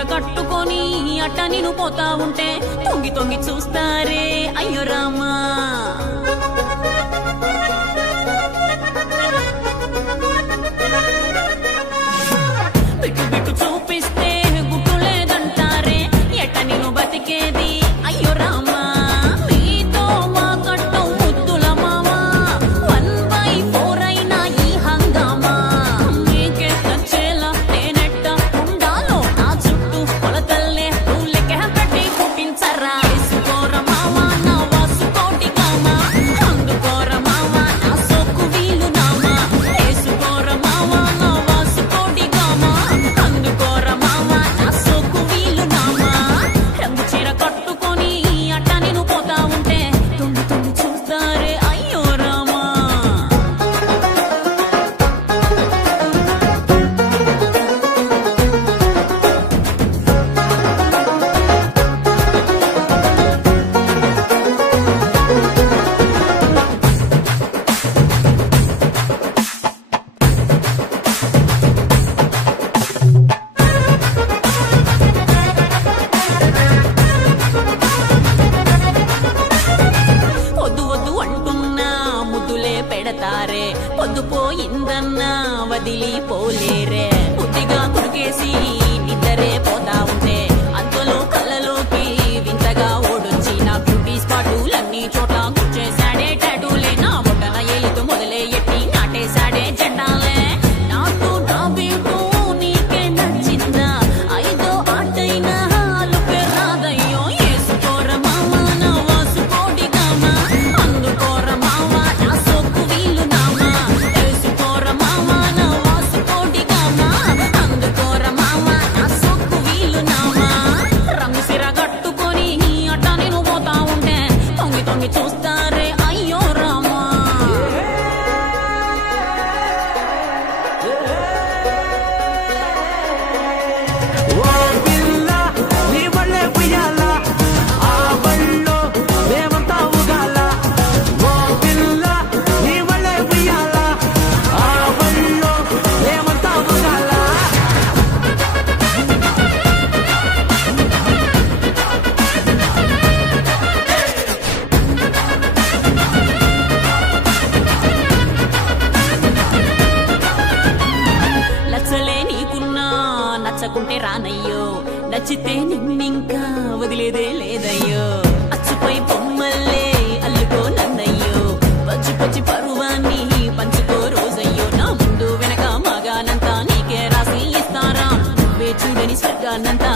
చీర కట్టుకొని అట్ట నేను పోతా ఉంటే తొంగి తొంగి చూస్తారే అయ్యో రామా. బిట్టు బిట్టు చూపిస్తే గుట్టు లేదంటారే ఎట్ట నేను బతికేది అయ్యో రామా. మీతో మా కట్టం ముద్దుల మామా 1/4 అయినా ఈ హంగామా. మీకే నచ్చేలా నేనెట్ట ఉండాలో నా చుట్టూ కొలతల్లే పూలెక్క పెట్టి పుట్టించరా. వేసుకోర మావా నా వాసుకోటి కామా అందుకోర మావా నా సోకు వీలు నామా. వేసుకోర మావా నా వాసుకోటి కామా అందుకోర మావా నా సోకు వీలు నామా. రంగు చీర కట్టుకొని అట్ట నేను పోతా ఉంటే తొంగి తొంగి చూస్తారే అయ్యో రామా. వద్దు వద్దు అంటున్నా ముద్దులే పెడతారే పొద్దుపోయిందన్నా వదిలిపోలేరే. బుద్ధిగా కురికేసి నిద్దరే పోతా ఉంటే అంతలో కళ్ళలోకి వింతగా ఓడొచ్చి నా బ్యూటీ స్పాటులన్నీ చోట్ల గుచ్చేశాడే. టాటూలే నా బొట్టన ఏలితో మొదలే ఎట్టి నాటేశాడే జెండాలే. నాకు నా బ్యూటూ నీకే నచ్చిందా ఐదో ఆటైనా లుకే రాదయ్యో. ఏసుకోర మావా నా వాసుకోటి కామా అందుకోర మావా నా సోకు వీలు నామా. ఏసుకోర మావా నా వాసుకోటి కామా అందుకోర మావా నా సోకు వీలు నామా. రంగు సిర కట్టుకొని అట్ట నేను పోతా ఉంటే తొంగి తొంగి చూస్తారే అయ్యో రామా. ఓ పిల్ల నీ వల్లే ఉయ్యాల ఆ బళ్ళో మేమంతా ఊగాల. ఓ పిల్ల నీ వల్లే ఉయ్యాల ఆ బళ్ళో మేమంతా ఊగాల. నచ్చలే నీకున్నా నచ్చకుంటే రానయ్యో. నచ్చితే నిన్నింకా వదిలేదే లేదయ్యో. అచ్చుపై బొమ్మల్లే అల్లుకో నన్నయ్యో. పచ్చి పచ్చి పరువాన్ని పంచుకో రోజయ్యో. నా ముందు వెనక మగానంతా నీకే రాసి ఇస్తారా. నువ్వే చూడని స్వర్గాన్నంతా